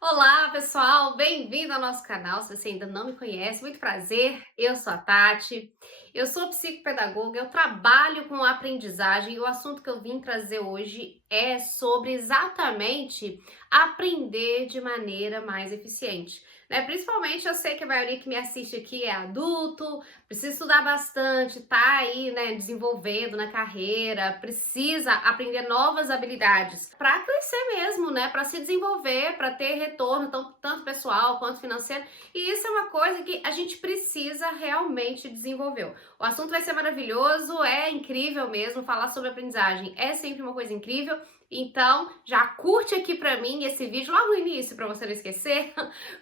Olá, pessoal! Bem-vindo ao nosso canal. Se você ainda não me conhece, muito prazer. Eu sou a Tati. Eu sou psicopedagoga, eu trabalho com aprendizagem e o assunto que eu vim trazer hoje é sobre exatamente aprender de maneira mais eficiente, né? Principalmente eu sei que a maioria que me assiste aqui é adulto, precisa estudar bastante, tá aí, né, desenvolvendo na carreira, precisa aprender novas habilidades para crescer mesmo, né, para se desenvolver, para ter retorno tanto pessoal quanto financeiro. E isso é uma coisa que a gente precisa realmente desenvolver. O assunto vai ser maravilhoso, é incrível mesmo falar sobre aprendizagem. É sempre uma coisa incrível. Então, já curte aqui pra mim esse vídeo logo no início, pra você não esquecer.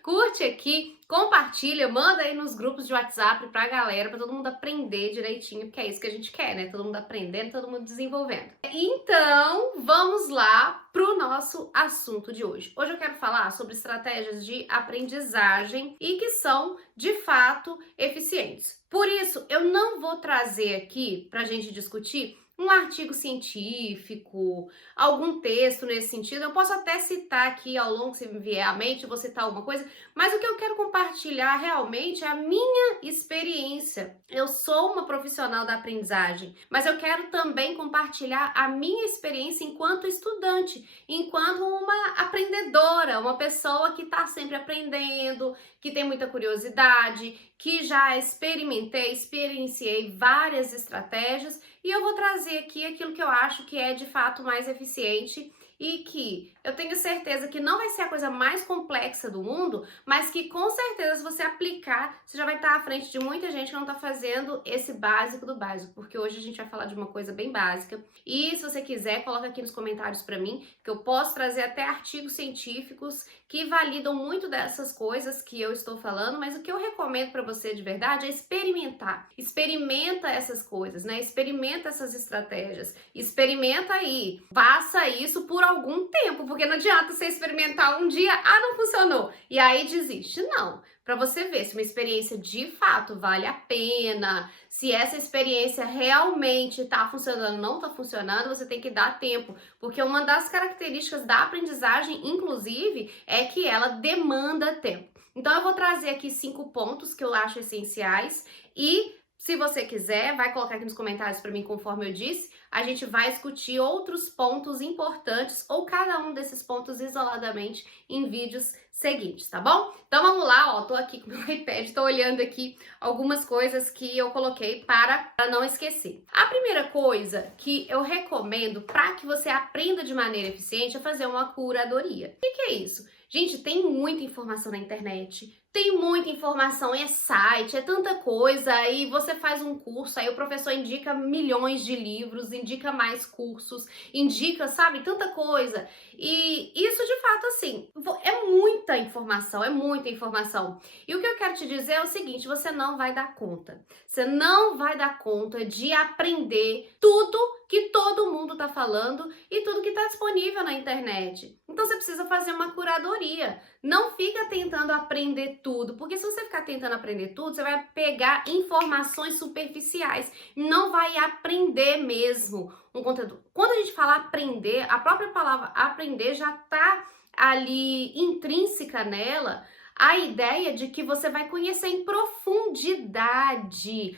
Curte aqui, compartilha, manda aí nos grupos de WhatsApp pra galera, pra todo mundo aprender direitinho, porque é isso que a gente quer, né? Todo mundo aprendendo, todo mundo desenvolvendo. Então, vamos lá pro nosso assunto de hoje. Hoje eu quero falar sobre estratégias de aprendizagem e que são, de fato, eficientes. Por isso, eu não vou trazer aqui pra gente discutir um artigo científico, algum texto nesse sentido. Eu posso até citar aqui ao longo, se me vier à mente, eu vou citar alguma coisa, mas o que eu quero compartilhar realmente é a minha experiência. Eu sou uma profissional da aprendizagem, mas eu quero também compartilhar a minha experiência enquanto estudante, enquanto uma aprendedora, uma pessoa que está sempre aprendendo, que tem muita curiosidade, que já experienciei várias estratégias e eu vou trazer aqui aquilo que eu acho que é de fato mais eficiente e que eu tenho certeza que não vai ser a coisa mais complexa do mundo, mas que com certeza se você aplicar, você já vai estar à frente de muita gente que não está fazendo esse básico do básico, porque hoje a gente vai falar de uma coisa bem básica. E se você quiser, coloca aqui nos comentários para mim, que eu posso trazer até artigos científicos que validam muito dessas coisas que eu estou falando, mas o que eu recomendo para você de verdade é experimentar. Experimenta essas coisas, né? Experimenta essas estratégias. Experimenta aí. Faça isso por algum tempo, porque não adianta você experimentar um dia, não funcionou, e aí desiste. Não. Para você ver se uma experiência de fato vale a pena, se essa experiência realmente está funcionando, não está funcionando, você tem que dar tempo, porque uma das características da aprendizagem, inclusive, é que ela demanda tempo. Então eu vou trazer aqui 5 pontos que eu acho essenciais e se você quiser, vai colocar aqui nos comentários para mim, conforme eu disse, a gente vai discutir outros pontos importantes ou cada um desses pontos isoladamente em vídeos seguintes, tá bom? Então vamos lá, ó, tô aqui com o meu iPad, tô olhando aqui algumas coisas que eu coloquei para não esquecer. A primeira coisa que eu recomendo para que você aprenda de maneira eficiente é fazer uma curadoria. O que é isso? Gente, tem muita informação na internet, tem muita informação, é site, é tanta coisa, aí você faz um curso, aí o professor indica milhões de livros, indica mais cursos, indica, sabe, tanta coisa. E isso de fato, assim, é muita informação, é muita informação. E o que eu quero te dizer é o seguinte, você não vai dar conta. Você não vai dar conta de aprender tudo que todo mundo está falando e tudo que está disponível na internet. Então você precisa fazer uma curadoria. Não fica tentando aprender tudo, porque se você ficar tentando aprender tudo, você vai pegar informações superficiais, não vai aprender mesmo um conteúdo. Quando a gente fala aprender, a própria palavra aprender já está ali intrínseca nela a ideia de que você vai conhecer em profundidade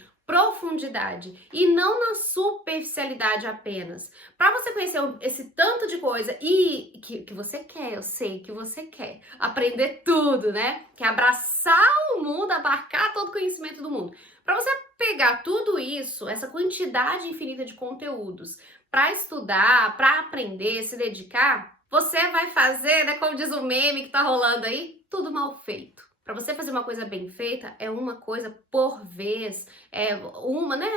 e não na superficialidade apenas. Para você conhecer esse tanto de coisa e que você quer, eu sei que você quer aprender tudo, né? Quer abraçar o mundo, abarcar todo o conhecimento do mundo. Para você pegar tudo isso, essa quantidade infinita de conteúdos, para estudar, para aprender, se dedicar, você vai fazer, né, como diz o meme que tá rolando aí, tudo mal feito. Para você fazer uma coisa bem feita, é uma coisa por vez, né?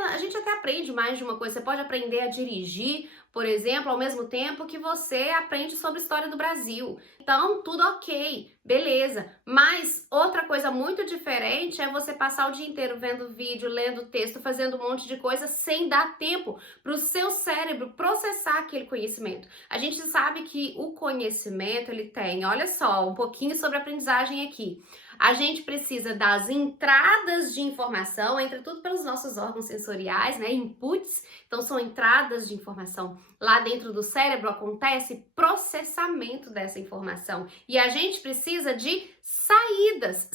A gente até aprende mais de uma coisa. Você pode aprender a dirigir, por exemplo, ao mesmo tempo que você aprende sobre a história do Brasil. Então, tudo ok, beleza. Mas outra coisa muito diferente é você passar o dia inteiro vendo vídeo, lendo texto, fazendo um monte de coisa sem dar tempo para o seu cérebro processar aquele conhecimento. A gente sabe que o conhecimento, ele tem, olha só, um pouquinho sobre aprendizagem aqui. A gente precisa das entradas de informação, entra tudo pelos nossos órgãos sensoriais, né? Inputs, então são entradas de informação. lá dentro do cérebro acontece processamento dessa informação. E a gente precisa de saídas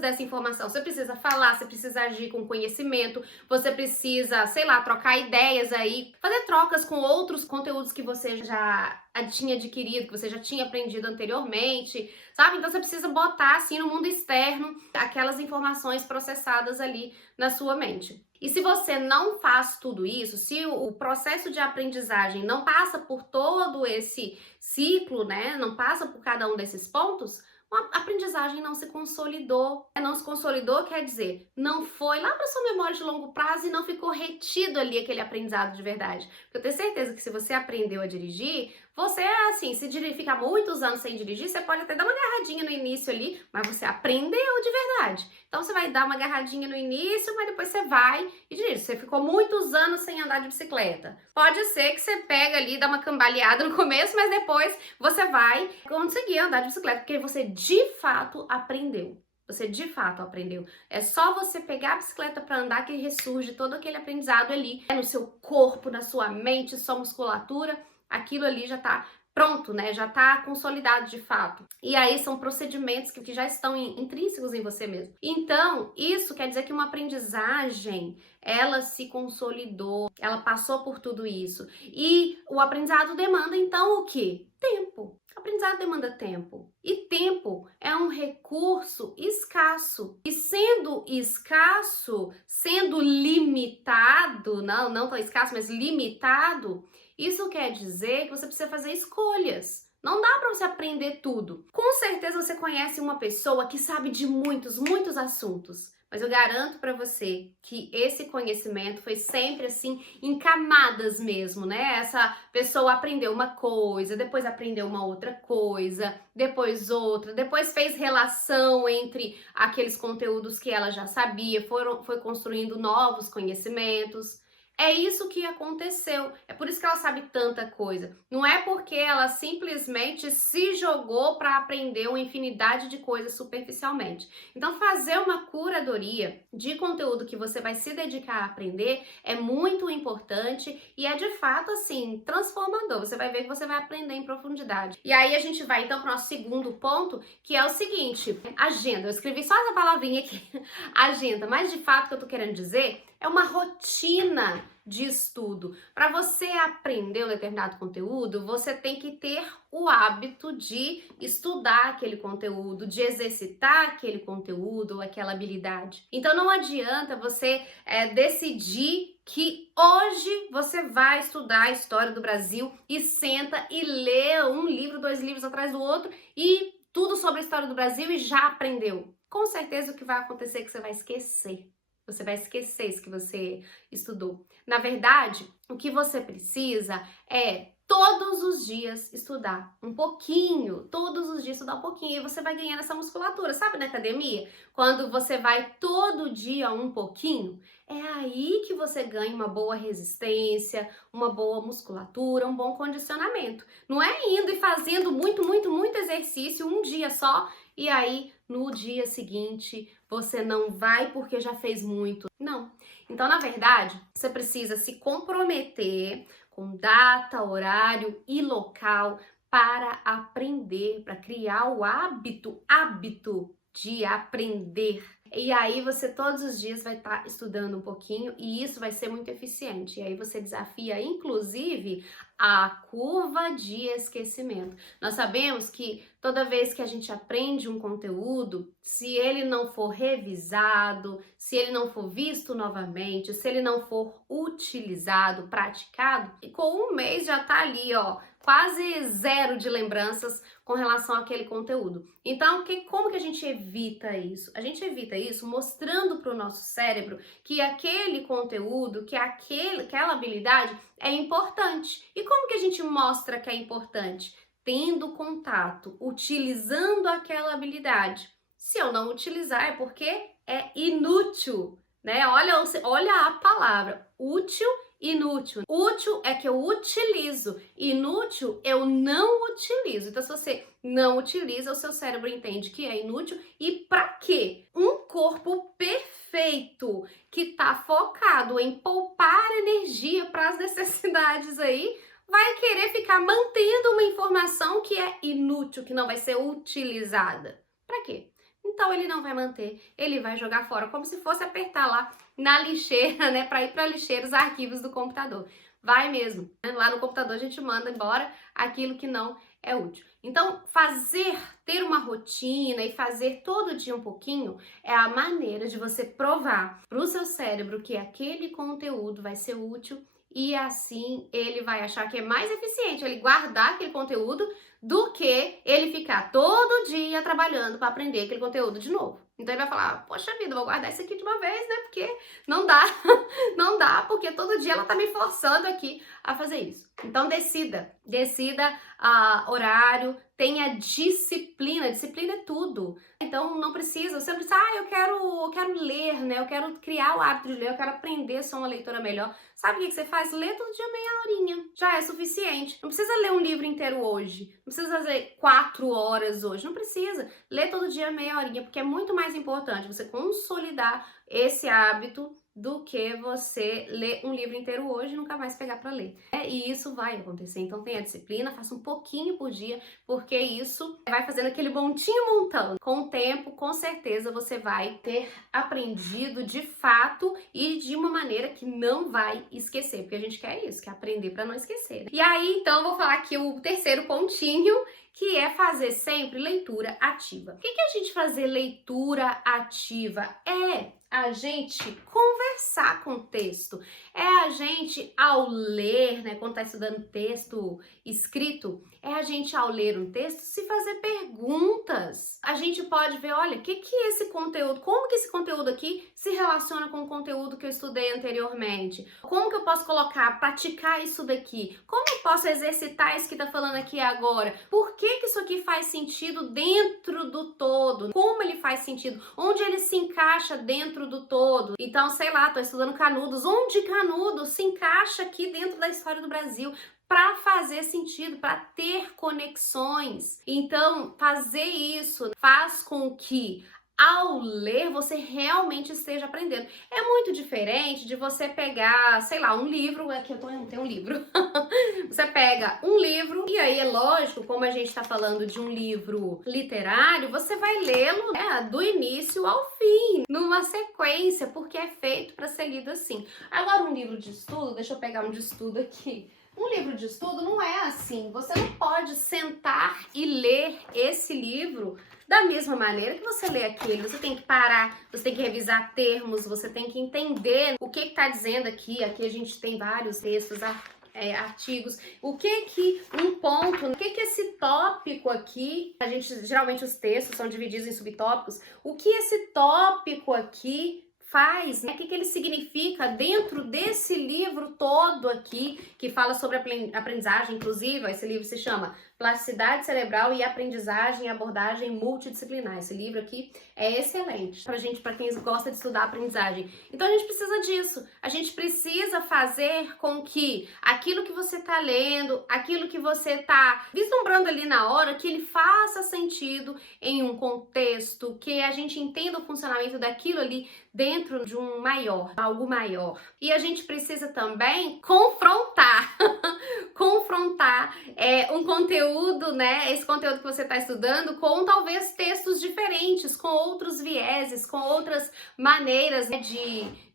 dessa informação. Você precisa falar, você precisa agir com conhecimento, você precisa, sei lá, trocar ideias aí, fazer trocas com outros conteúdos que você já tinha adquirido, que você já tinha aprendido anteriormente, sabe? Então você precisa botar assim no mundo externo aquelas informações processadas ali na sua mente. E se você não faz tudo isso, se o processo de aprendizagem não passa por todo esse ciclo, né? Não passa por cada um desses pontos, a aprendizagem não se consolidou. Não se consolidou quer dizer, não foi lá para sua memória de longo prazo e não ficou retido ali aquele aprendizado de verdade. Porque eu tenho certeza que se você aprendeu a dirigir, você, assim, se ficar muitos anos sem dirigir, você pode até dar uma agarradinha no início ali, mas você aprendeu de verdade. Então você vai dar uma agarradinha no início, mas depois você vai e dirige. Você ficou muitos anos sem andar de bicicleta. Pode ser que você pega ali, dá uma cambaleada no começo, mas depois você vai conseguir andar de bicicleta, porque você de fato aprendeu. Você de fato aprendeu. É só você pegar a bicicleta para andar que ressurge todo aquele aprendizado ali no seu corpo, na sua mente, sua musculatura. Aquilo ali já tá pronto, né? Já tá consolidado de fato. E aí são procedimentos que já estão intrínsecos em você mesmo. Então, isso quer dizer que uma aprendizagem, ela se consolidou, ela passou por tudo isso. E o aprendizado demanda, então, o quê? Tempo. O aprendizado demanda tempo. E tempo é um recurso escasso. E sendo escasso, sendo limitado, não tão escasso, mas limitado, isso quer dizer que você precisa fazer escolhas. Não dá para você aprender tudo. Com certeza você conhece uma pessoa que sabe de muitos assuntos. Mas eu garanto para você que esse conhecimento foi sempre assim, em camadas mesmo, né? Essa pessoa aprendeu uma coisa, depois aprendeu uma outra coisa, depois outra, depois fez relação entre aqueles conteúdos que ela já sabia, foi construindo novos conhecimentos. É isso que aconteceu, é por isso que ela sabe tanta coisa. Não é porque ela simplesmente se jogou para aprender uma infinidade de coisas superficialmente. Então, fazer uma curadoria de conteúdo que você vai se dedicar a aprender é muito importante e é de fato, assim, transformador. Você vai ver que você vai aprender em profundidade. E aí a gente vai então para o nosso segundo ponto, que é o seguinte: agenda. Eu escrevi só essa palavrinha aqui, agenda, mas de fato o que eu tô querendo dizer é uma rotina de estudo. Para você aprender um determinado conteúdo, você tem que ter o hábito de estudar aquele conteúdo, de exercitar aquele conteúdo ou aquela habilidade. Então não adianta você decidir que hoje você vai estudar a história do Brasil e senta e lê um livro, 2 livros atrás do outro e tudo sobre a história do Brasil e já aprendeu. Com certeza o que vai acontecer é que você vai esquecer. Você vai esquecer isso que você estudou. Na verdade, o que você precisa é todos os dias estudar um pouquinho, todos os dias estudar um pouquinho, e você vai ganhando essa musculatura. Sabe na academia? Quando você vai todo dia um pouquinho, é aí que você ganha uma boa resistência, uma boa musculatura, um bom condicionamento. Não é indo e fazendo muito exercício um dia só, e aí no dia seguinte você não vai porque já fez muito. Não. Então, na verdade, você precisa se comprometer com data, horário e local para aprender, para criar o hábito de aprender. E aí você todos os dias vai estar estudando um pouquinho e isso vai ser muito eficiente. E aí você desafia, inclusive, a curva de esquecimento. Nós sabemos que toda vez que a gente aprende um conteúdo, se ele não for revisado, se ele não for visto novamente, se ele não for utilizado, praticado, e com um mês já tá ali, ó, quase zero de lembranças com relação àquele conteúdo. Então, como que a gente evita isso? A gente evita isso mostrando para o nosso cérebro que aquele conteúdo, que aquela habilidade é importante. E como que a gente mostra que é importante? Tendo contato, utilizando aquela habilidade. Se eu não utilizar, é porque é inútil, né? Olha a palavra, útil inútil. Útil é que eu utilizo, inútil eu não utilizo. Então, se você não utiliza, o seu cérebro entende que é inútil. E para quê? Um corpo perfeito que tá focado em poupar energia para as necessidades aí, vai querer ficar mantendo uma informação que é inútil, que não vai ser utilizada. Para quê? Então ele não vai manter, ele vai jogar fora, como se fosse apertar lá na lixeira, né, para ir para a lixeira os arquivos do computador. Vai mesmo, né? Lá no computador a gente manda embora aquilo que não é útil. Então, ter uma rotina e fazer todo dia um pouquinho é a maneira de você provar para o seu cérebro que aquele conteúdo vai ser útil e assim ele vai achar que é mais eficiente ele guardar aquele conteúdo do que ele ficar todo dia trabalhando para aprender aquele conteúdo de novo. Então ele vai falar, poxa vida, vou guardar isso aqui de uma vez, né? Porque não dá, não dá, porque todo dia ela tá me forçando aqui a fazer isso. Então decida horário, tenha disciplina, disciplina é tudo. Então não precisa, você não precisa, eu quero ler, né? Eu quero criar o hábito de ler, eu quero aprender a ser uma leitora melhor. Sabe o que você faz? Lê todo dia meia horinha, já é suficiente. Não precisa ler um livro inteiro hoje, não precisa ler 4 horas hoje, não precisa. Lê todo dia meia horinha, porque é muito mais importante você consolidar esse hábito do que você ler um livro inteiro hoje e nunca mais pegar para ler. E isso vai acontecer. Então tenha disciplina, faça um pouquinho por dia, porque isso vai fazendo aquele montinho montando. Com o tempo, com certeza, você vai ter aprendido de fato e de uma maneira que não vai esquecer, porque a gente quer isso, quer aprender para não esquecer. E aí, então, eu vou falar aqui o terceiro pontinho, que é fazer sempre leitura ativa. O que é a gente fazer leitura ativa? É a gente conversar com o texto, é a gente ao ler, né, quando tá estudando texto escrito, é a gente ao ler um texto se fazer perguntas. A gente pode ver, olha, o que é esse conteúdo, como que esse conteúdo aqui se relaciona com o conteúdo que eu estudei anteriormente? Como que eu posso praticar isso daqui? Como eu posso exercitar isso que tá falando aqui agora? Por que isso aqui faz sentido dentro do todo? Como ele faz sentido? Onde ele se encaixa dentro do todo? Então, sei lá, tô estudando Canudos. Onde Canudos se encaixa aqui dentro da história do Brasil? Para fazer sentido, para ter conexões. Então, fazer isso faz com que ao ler, você realmente esteja aprendendo. É muito diferente de você pegar, sei lá, um livro, aqui eu tenho um livro. Você pega um livro e aí é lógico, como a gente está falando de um livro literário, você vai lê-lo, né, do início ao fim, numa sequência, porque é feito para ser lido assim. Agora um livro de estudo, deixa eu pegar um de estudo aqui. Um livro de estudo não é assim, você não pode sentar e ler esse livro da mesma maneira que você lê aquele. Você tem que parar, você tem que revisar termos, você tem que entender o que está dizendo aqui. Aqui a gente tem vários textos, artigos, o que um ponto, o que esse tópico aqui, geralmente os textos são divididos em subtópicos, o que esse tópico aqui faz, né? O que ele significa dentro desse livro todo aqui, que fala sobre aprendizagem, inclusive, ó, esse livro se chama Plasticidade Cerebral e Aprendizagem e Abordagem Multidisciplinar. Esse livro aqui é excelente para quem gosta de estudar aprendizagem. Então a gente precisa disso, a gente precisa fazer com que aquilo que você está lendo, aquilo que você está vislumbrando ali na hora, que ele faça sentido em um contexto, que a gente entenda o funcionamento daquilo ali dentro de um algo maior. E a gente precisa também confrontar um conteúdo, né, esse conteúdo que você está estudando com talvez textos diferentes, com outros vieses, com outras maneiras, né,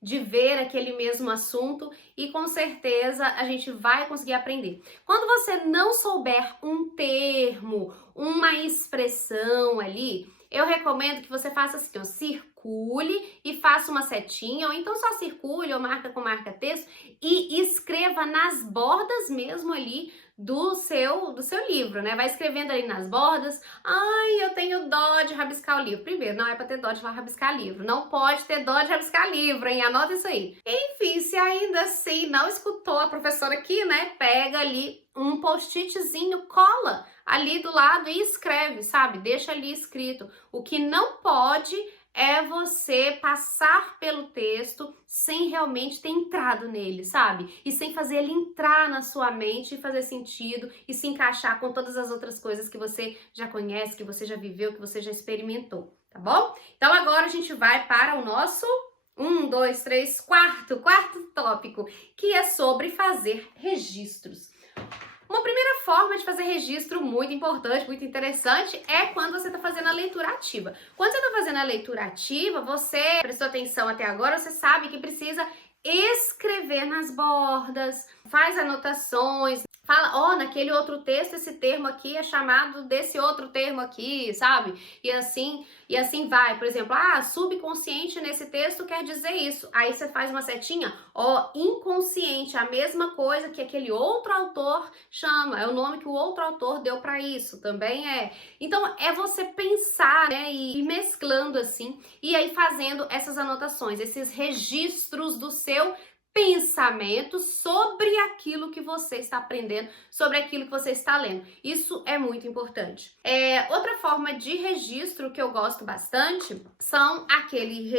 de ver aquele mesmo assunto, e com certeza a gente vai conseguir aprender. Quando você não souber um termo, uma expressão ali, eu recomendo que você faça assim, circule e faça uma setinha, ou então só circule ou marca com marca-texto e escreva nas bordas mesmo ali do seu livro, né? Vai escrevendo ali nas bordas. Ai, eu tenho dó de rabiscar o livro. Primeiro, não é para ter dó de rabiscar livro. Não pode ter dó de rabiscar livro, hein? Anota isso aí. Enfim, se ainda assim não escutou a professora aqui, né? Pega ali um post-itzinho, cola ali do lado e escreve, sabe? Deixa ali escrito. O que não pode é você passar pelo texto sem realmente ter entrado nele, sabe? E sem fazer ele entrar na sua mente e fazer sentido e se encaixar com todas as outras coisas que você já conhece, que você já viveu, que você já experimentou, tá bom? Então agora a gente vai para o nosso quarto tópico, que é sobre fazer registros. Uma primeira forma de fazer registro muito importante, muito interessante, é quando você está fazendo a leitura ativa. Quando você está fazendo a leitura ativa, você prestou atenção até agora, você sabe que precisa escrever nas bordas, faz anotações, fala, naquele outro texto esse termo aqui é chamado desse outro termo aqui, sabe? E assim vai. Por exemplo, subconsciente nesse texto quer dizer isso. Aí você faz uma setinha, inconsciente, a mesma coisa que aquele outro autor chama, é o nome que o outro autor deu para isso, também é. Então, é você pensar, né, e ir mesclando assim, e aí fazendo essas anotações, esses registros do seu pensamento sobre aquilo que você está aprendendo, sobre aquilo que você está lendo. Isso é muito importante. Outra forma de registro que eu gosto bastante é aquele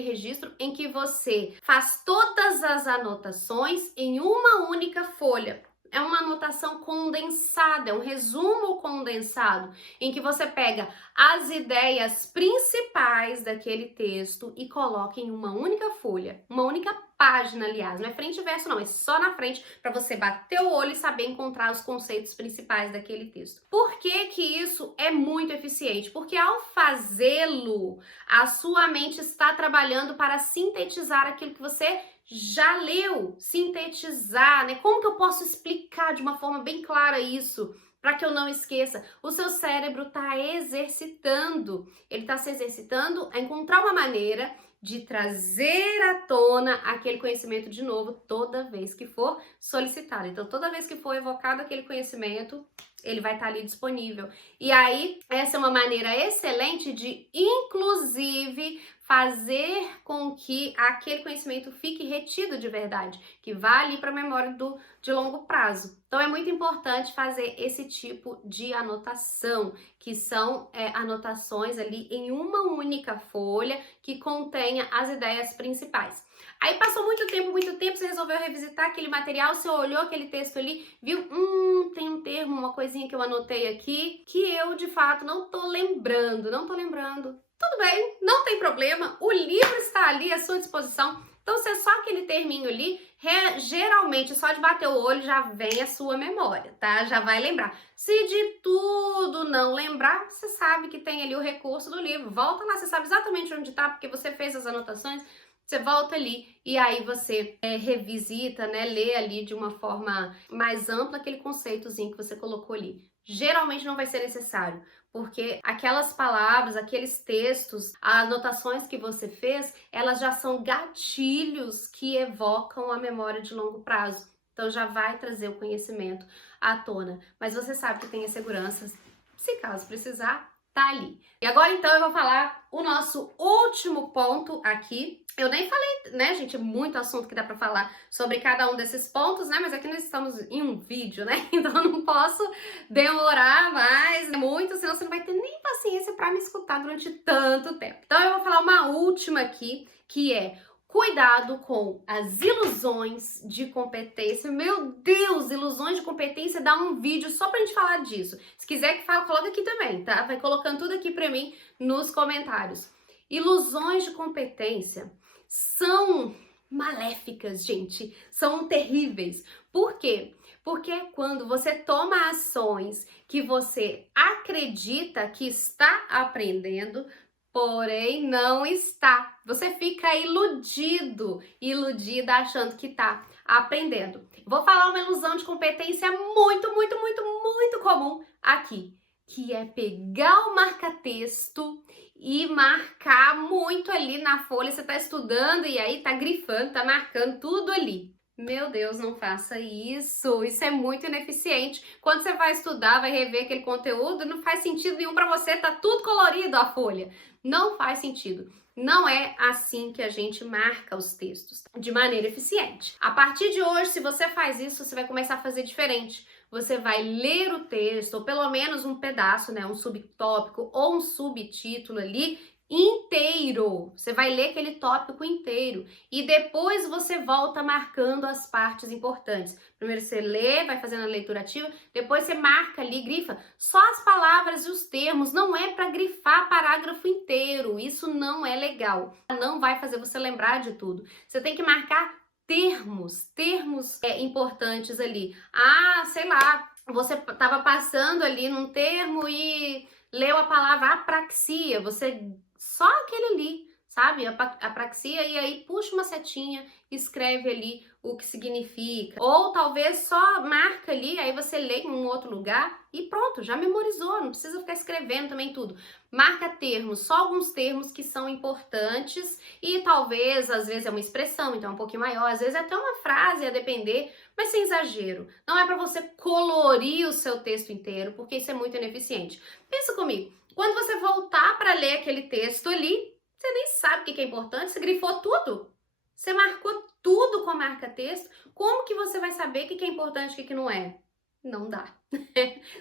registro em que você faz todas as anotações em uma única folha. É uma anotação condensada, é um resumo condensado, em que você pega as ideias principais daquele texto e coloca em uma única folha, uma única página, aliás, não é frente e verso não, é só na frente para você bater o olho e saber encontrar os conceitos principais daquele texto. Por que que isso é muito eficiente? Porque ao fazê-lo, a sua mente está trabalhando para sintetizar aquilo que você já leu, sintetizar, né? Como que eu posso explicar de uma forma bem clara isso? Para que eu não esqueça, o seu cérebro está exercitando, ele está se exercitando a encontrar uma maneira de trazer à tona aquele conhecimento de novo toda vez que for solicitado. Então, toda vez que for evocado aquele conhecimento, ele vai estar ali disponível. E aí, essa é uma maneira excelente de, inclusive, fazer com que aquele conhecimento fique retido de verdade, que vá ali para a memória de longo prazo. Então, é muito importante fazer esse tipo de anotação, que são anotações ali em uma única folha que contenha as ideias principais. Aí passou muito tempo, você resolveu revisitar aquele material, você olhou aquele texto ali, viu, tem um termo, uma coisinha que eu anotei aqui, que eu de fato não tô lembrando. Tudo bem, não tem problema, o livro está ali à sua disposição, então se é só aquele terminho ali, geralmente só de bater o olho já vem a sua memória, tá? Já vai lembrar. Se de tudo não lembrar, você sabe que tem ali o recurso do livro, volta lá, você sabe exatamente onde tá, porque você fez as anotações, você volta ali e aí você revisita, né, lê ali de uma forma mais ampla aquele conceitozinho que você colocou ali. Geralmente não vai ser necessário, porque aquelas palavras, aqueles textos, as anotações que você fez, elas já são gatilhos que evocam a memória de longo prazo. Então já vai trazer o conhecimento à tona. Mas você sabe que tem as seguranças, se caso precisar, tá ali. E agora então eu vou falar o nosso último ponto aqui. Eu nem falei, né, gente, muito assunto que dá pra falar sobre cada um desses pontos, né, mas aqui nós estamos em um vídeo, né, então eu não posso demorar mais muito, senão você não vai ter nem paciência pra me escutar durante tanto tempo. Então eu vou falar uma última aqui, que é cuidado com as ilusões de competência. Meu Deus, ilusões de competência, dá um vídeo só pra gente falar disso. Se quiser que fale, coloca aqui também, tá? Vai colocando tudo aqui pra mim nos comentários. Ilusões de competência são maléficas, gente. São terríveis. Por quê? Porque é quando você toma ações que você acredita que está aprendendo, porém não está. Você fica iludida achando que está aprendendo. Vou falar uma ilusão de competência muito comum aqui, que é pegar o marca-texto e marcar muito ali na folha. Você está estudando e aí tá grifando, tá marcando tudo ali. Meu Deus, não faça isso. Isso é muito ineficiente. Quando você vai estudar, vai rever aquele conteúdo, não faz sentido nenhum para você, tá tudo colorido a folha. Não faz sentido. Não é assim que a gente marca os textos de maneira eficiente. A partir de hoje, se você faz isso, você vai começar a fazer diferente. Você vai ler o texto, ou pelo menos um pedaço, né, um subtópico ou um subtítulo ali, inteiro. Você vai ler aquele tópico inteiro e depois você volta marcando as partes importantes. Primeiro você lê, vai fazendo a leitura ativa, depois você marca ali, grifa só as palavras e os termos. Não é para grifar parágrafo inteiro, isso não é legal. Não vai fazer você lembrar de tudo. Você tem que marcar termos importantes ali. Ah, sei lá, você estava passando ali num termo e leu a palavra apraxia, você só aquele ali, sabe? Apraxia, e aí puxa uma setinha, escreve ali o que significa. Ou talvez só marca ali, aí você lê em um outro lugar e pronto, já memorizou, não precisa ficar escrevendo também tudo. Marca termos, só alguns termos que são importantes e talvez, às vezes é uma expressão, então é um pouquinho maior, às vezes é até uma frase, a depender, mas sem exagero. Não é para você colorir o seu texto inteiro, porque isso é muito ineficiente. Pensa comigo, quando você voltar para ler aquele texto ali, você nem sabe o que é importante, você grifou tudo. Você marcou tudo com marca-texto, como que você vai saber o que é importante e o que não é? Não dá.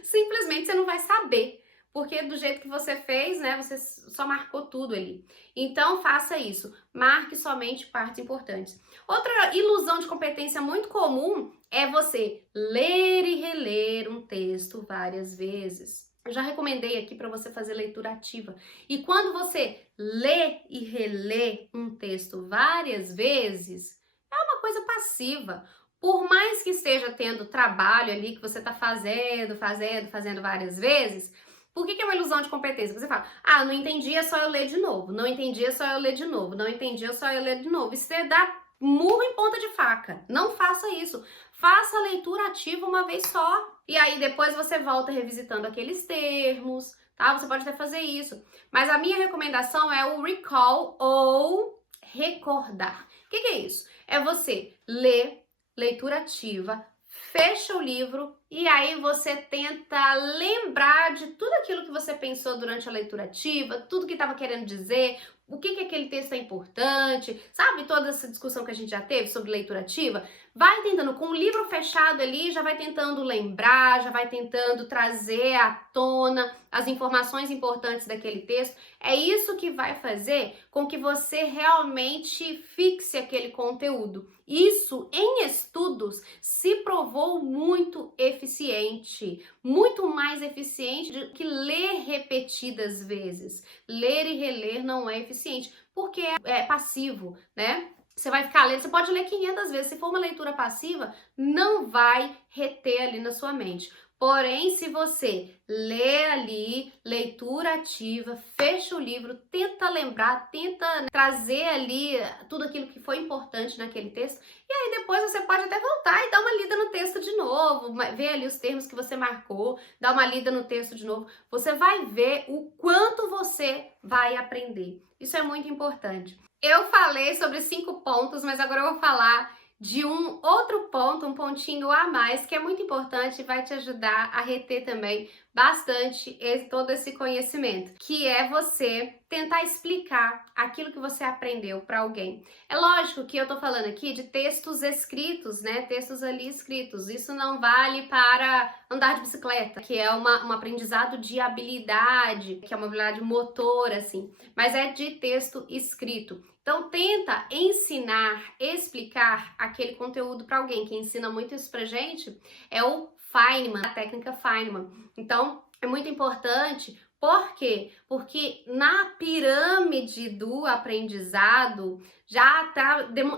Simplesmente você não vai saber, porque do jeito que você fez, né, você só marcou tudo ali. Então faça isso, marque somente partes importantes. Outra ilusão de competência muito comum é você ler e reler um texto várias vezes. Eu já recomendei aqui para você fazer leitura ativa. E quando você lê e relê um texto várias vezes, é uma coisa passiva. Por mais que esteja tendo trabalho ali que você está fazendo várias vezes, por que é uma ilusão de competência? Você fala, ah, não entendi, é só eu ler de novo. Não entendi, é só eu ler de novo. Não entendi, é só eu ler de novo. Isso você dá murro em ponta de faca. Não faça isso. Faça a leitura ativa uma vez só. E aí depois você volta revisitando aqueles termos, tá? Você pode até fazer isso. Mas a minha recomendação é o recall ou recordar. O que é isso? É você ler, leitura ativa, fecha o livro e aí você tenta lembrar de tudo aquilo que você pensou durante a leitura ativa, tudo que estava querendo dizer, o que aquele texto é importante, sabe? Toda essa discussão que a gente já teve sobre leitura ativa. Vai tentando, com o livro fechado ali, já vai tentando lembrar, já vai tentando trazer à tona as informações importantes daquele texto. É isso que vai fazer com que você realmente fixe aquele conteúdo. Isso, em estudos, se provou muito eficiente, muito mais eficiente do que ler repetidas vezes. Ler e reler não é eficiente, porque é passivo, né? Você vai ficar lendo, você pode ler 500 vezes, se for uma leitura passiva, não vai reter ali na sua mente. Porém, se você lê ali, leitura ativa, fecha o livro, tenta lembrar, tenta trazer ali tudo aquilo que foi importante naquele texto, e aí depois você pode até voltar e dar uma lida no texto de novo, ver ali os termos que você marcou, dar uma lida no texto de novo. Você vai ver o quanto você vai aprender. Isso é muito importante. Eu falei sobre 5 pontos, mas agora eu vou falar de um outro ponto, um pontinho a mais, que é muito importante e vai te ajudar a reter também bastante todo esse conhecimento, que é você tentar explicar aquilo que você aprendeu para alguém. É lógico que eu tô falando aqui de textos escritos, né? Textos ali escritos. Isso não vale para andar de bicicleta, que é um aprendizado de habilidade, que é uma habilidade motora, assim, mas é de texto escrito. Então tenta ensinar, explicar aquele conteúdo para alguém. Quem ensina muito isso pra gente é o Feynman, a técnica Feynman. Então é muito importante. Por quê? Porque na pirâmide do aprendizado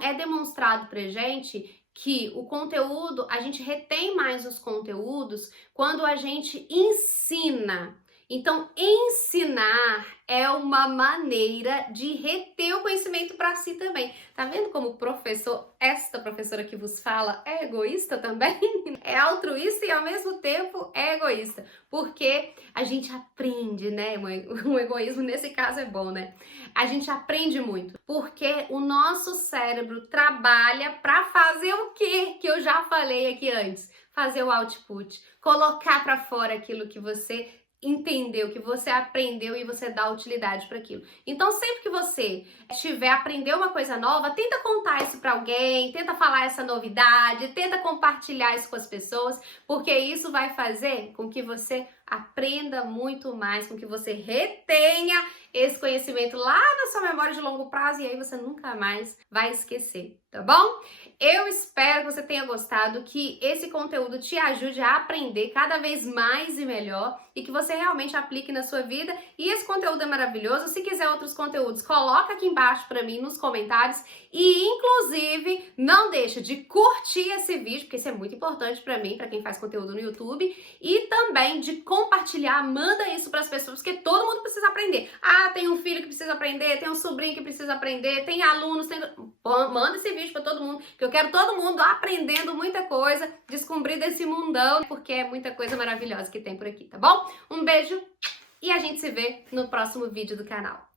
é demonstrado pra gente que o conteúdo, a gente retém mais os conteúdos quando a gente ensina. Então, ensinar é uma maneira de reter o conhecimento para si também. Tá vendo como o professor, esta professora que vos fala, é egoísta também? É altruísta e ao mesmo tempo é egoísta. Porque a gente aprende, né? O egoísmo nesse caso é bom, né? A gente aprende muito. Porque o nosso cérebro trabalha para fazer o quê? Que eu já falei aqui antes. Fazer o output. Colocar para fora aquilo que você entendeu, que você aprendeu e você dá utilidade para aquilo. Então, sempre que você aprender uma coisa nova, tenta contar isso para alguém, tenta falar essa novidade, tenta compartilhar isso com as pessoas, porque isso vai fazer com que você aprenda muito mais, com que você retenha esse conhecimento lá na sua memória de longo prazo e aí você nunca mais vai esquecer, tá bom? Eu espero que você tenha gostado, que esse conteúdo te ajude a aprender cada vez mais e melhor e que você realmente aplique na sua vida. E esse conteúdo é maravilhoso. Se quiser outros conteúdos, coloca aqui embaixo para mim nos comentários e, inclusive, não deixa de curtir esse vídeo, porque isso é muito importante para mim, para quem faz conteúdo no YouTube, e também de compartilhar, manda isso para as pessoas, porque todo mundo precisa aprender. Ah, tem um filho que precisa aprender, tem um sobrinho que precisa aprender, tem alunos, manda esse vídeo para todo mundo, que eu quero todo mundo aprendendo muita coisa, descobrindo esse mundão, porque é muita coisa maravilhosa que tem por aqui, tá bom? Um beijo e a gente se vê no próximo vídeo do canal.